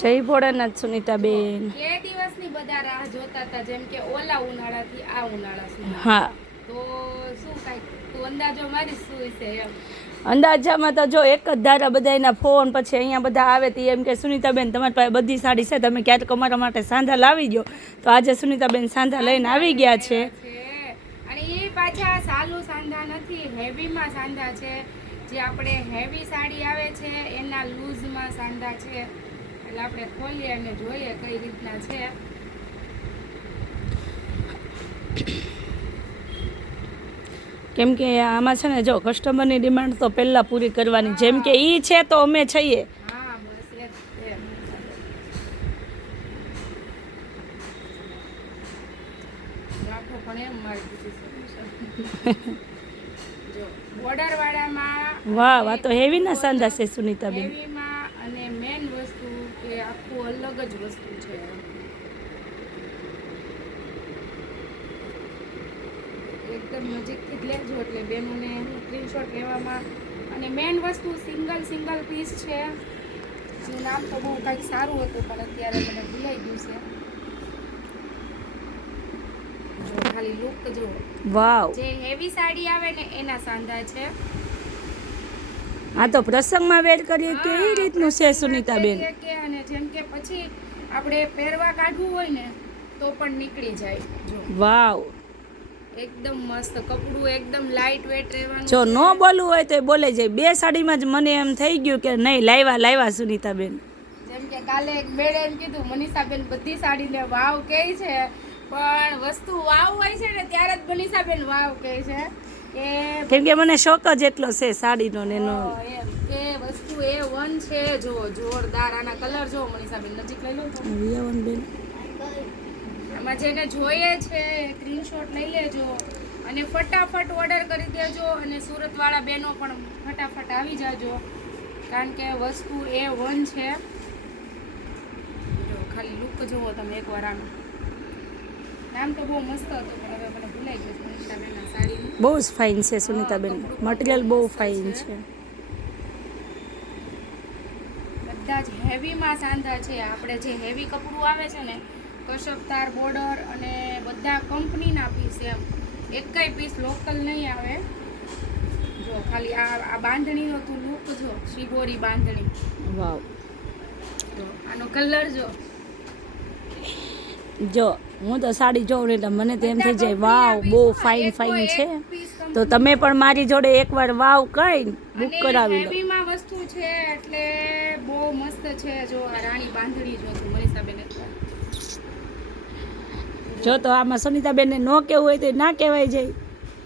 જય ભોળાનાથ સુનીતાબેન. બે દિવસની બધા રાહ જોતા હતા, જેમ કે ઓલા ઉનાળાથી આ ઉનાળા સુધી. હા, તો શું કાંઈ તું અંદાજો મારી શું છે એમ? અંદાજામાં તો જો એક જ ધારા બધાના ફોન, પછી અહીંયા બધા આવે તો એમ કે સુનીતાબેન તમારી પાસે બધી સાડી છે, તમે ક્યારેક અમારા માટે સાંધા લાવી દો. તો આજે સુનીતાબેન સાંધા લઈને આવી ગયા છે. અને એ પાછા સાલું સાંધા નથી, હેવીમાં સાંધા છે. જે આપણે હેવી સાડી આવે છે એના લૂઝમાં સાંધા છે. એટલે આપણે ખોલીએ અને જોઈએ કઈ રીતના છે. કેમ કે આમાં છે ને જો કસ્ટમરની ડિમાન્ડ તો પહેલાં પૂરી કરવાની, જેમ કે એ છે તો અમે છીએ. હા બસ એ રાખો પણ એમ મારી દીધી જો બોર્ડર વાળામાં વાહ વાહ, તો હેવી ના સાંધા છે સુનીતાબેન. હેવીમાં અને મેન વસ્તુ કે આખું અલગ જ વસ્તુ છે. એકદમ નજીકથી જ લેજો એટલે બેનોને સ્ક્રીનશોટ લેવામાં. અને મેન વસ્તુ સિંગલ પીસ છે. એનું નામ તો બહુ કંઈક સારું હતું પણ અત્યારે મને ભૂલાઈ ગયું છે. જો ખાલી લુક જો, વાવ, જે હેવી સાડી આવે ને એના સાંધા છે. આ તો પ્રસંગમાં વેર કરીએ કે એ રીતનું છે સુનીતાબેન. અને જેમ કે પછી આપણે પહેરવા કાઢવું હોય ને તો પણ નીકળી જાય. જો વાવ, એકદમ મસ્ત કપડું, એકદમ લાઇટ વેટ રહેવાનું. જો ન બોલવું હોય તો બોલે જાય. બે સાડીમાં જ મને એમ થઈ ગયું કે નહીં લાવ્યા સુનીતાબેન. જેમ કે કાલે એક બેડે એમ કીધું મનીષાબેન બધી સાડીને વાવ કહે છે, પણ વસ્તુ વાવ હોય છે ને ત્યારે જ મનીષાબેન વાવ કહે છે. કેમ કે મને શોખ જ એટલો છે સાડીનો ને એનો. એમ કે વસ્તુ A1 છે. જો જોરદાર આના કલર જો મનીષાબેન નજીક લઈ લો તો. બેન આમાં જેને જોઈએ છે સ્ક્રીનશોટ લઈ લેજો અને ફટાફટ ઓર્ડર કરી દેજો. અને સુરતવાળા બહેનો પણ ફટાફટ આવી જાજો, કારણ કે વસ્તુ A1 છે. જો ખાલી લુક જુઓ તમે એકવાર આનું. નામ તો બહુ મસ્ત હતું પણ હવે મને ભૂલાઈ ગયું મનીષાબેનના સાડીનું. બહુ જ ફાઇન છે સુનીતાબેન, મટીરિયલ બહુ ફાઇન છે. બધા જ હેવીમાં સાંધા છે. આપણે જે હેવી કપડું આવે છે ને, કશપતાર બોર્ડર અને બધા કંપનીના પીસ, એમ એકય પીસ લોકલ નહીં આવે. જો ખાલી આ બાંધણીનો તું લુક જો, શિગોરી બાંધણી. વાવ, જો આનો કલર જો હું તો સાડી જોઉં ને એટલે મને તો એમ થઈ જાય વાવ બહુ ફાઇન છે. તો તમે પણ મારી જોડે એકવાર વાવ કઈ બુક કરાવી લો. હેવીમાં વસ્તુ છે એટલે બહુ મસ્ત છે. જો આ રાણી બાંધણી જો તું મનીષાબેન, જો તો આમાં સુનીતાબેનને ન કહેવું હોય તો ના કહેવાય જાય.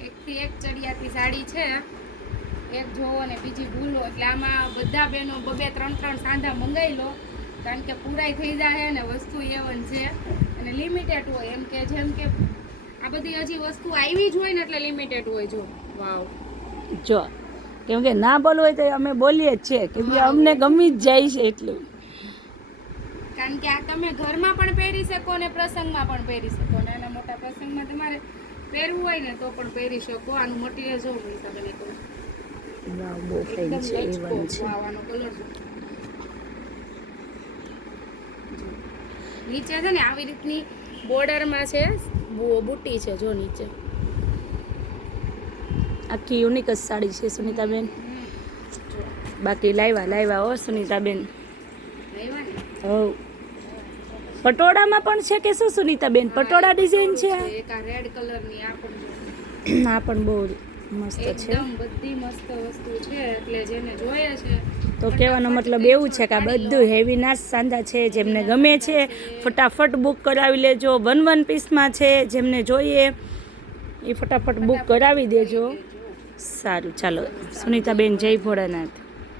એકથી એક ચડિયાતી સાડી છે. એક જોવો ને બીજી ભૂલો, એટલે આમાં બધા બહેનો 2-3 સાંધા મંગાવી લો, કારણ કે પૂરાઈ થઈ જાય ને વસ્તુ A1 છે અને લિમિટેડ હોય. એમ કે જેમ કે આ બધી હજી વસ્તુ આવી જ હોય ને એટલે લિમિટેડ હોય. જો વાવ, જો કેમ કે ના બોલવું હોય તો અમે બોલીએ જ છીએ, કેમ કે અમને ગમી જ જાય છે એટલું. કારણ કે આ તમે ઘરમાં પણ પહેરી શકો ને પ્રસંગમાં પણ પહેરી શકો. નાના મોટા પ્રસંગમાં તમારે પહેરવું હોય ને તો પણ પહેરી શકો. આનું મટીરિયલ જો મનીષાબેન એકવાર. વાવ, બહુ ફાઇન છે. A1 છે. આનો કલર જો નીચે છે ને આવી રીતની બોર્ડરમાં છે, બુટ્ટી છે જો નીચે. આખી યુનિક જ સાડી છે સુનીતાબેન. બાકી લાવ્યા હો સુનીતાબેન. હો, પટોળામાં પણ છે કે શું સુનીતાબેન? પટોળા ડિઝાઇન છે. એક આ રેડ કલરની આ પણ આ પણ બહુ મસ્ત છે. એકદમ બધી મસ્ત વસ્તુ છે. એટલે જેને જોઈએ છે તો કહેવાનો મતલબ એવું છે કે આ બધું હેવી ના સાંધા છે. જેમને ગમે છે ફટાફટ બુક કરાવી લેજો. 1 પીસમાં છે, જેમને જોઈએ એ ફટાફટ બુક કરાવી દેજો. સારું, ચાલો સુનીતાબેન, જય ભોળાનાથ.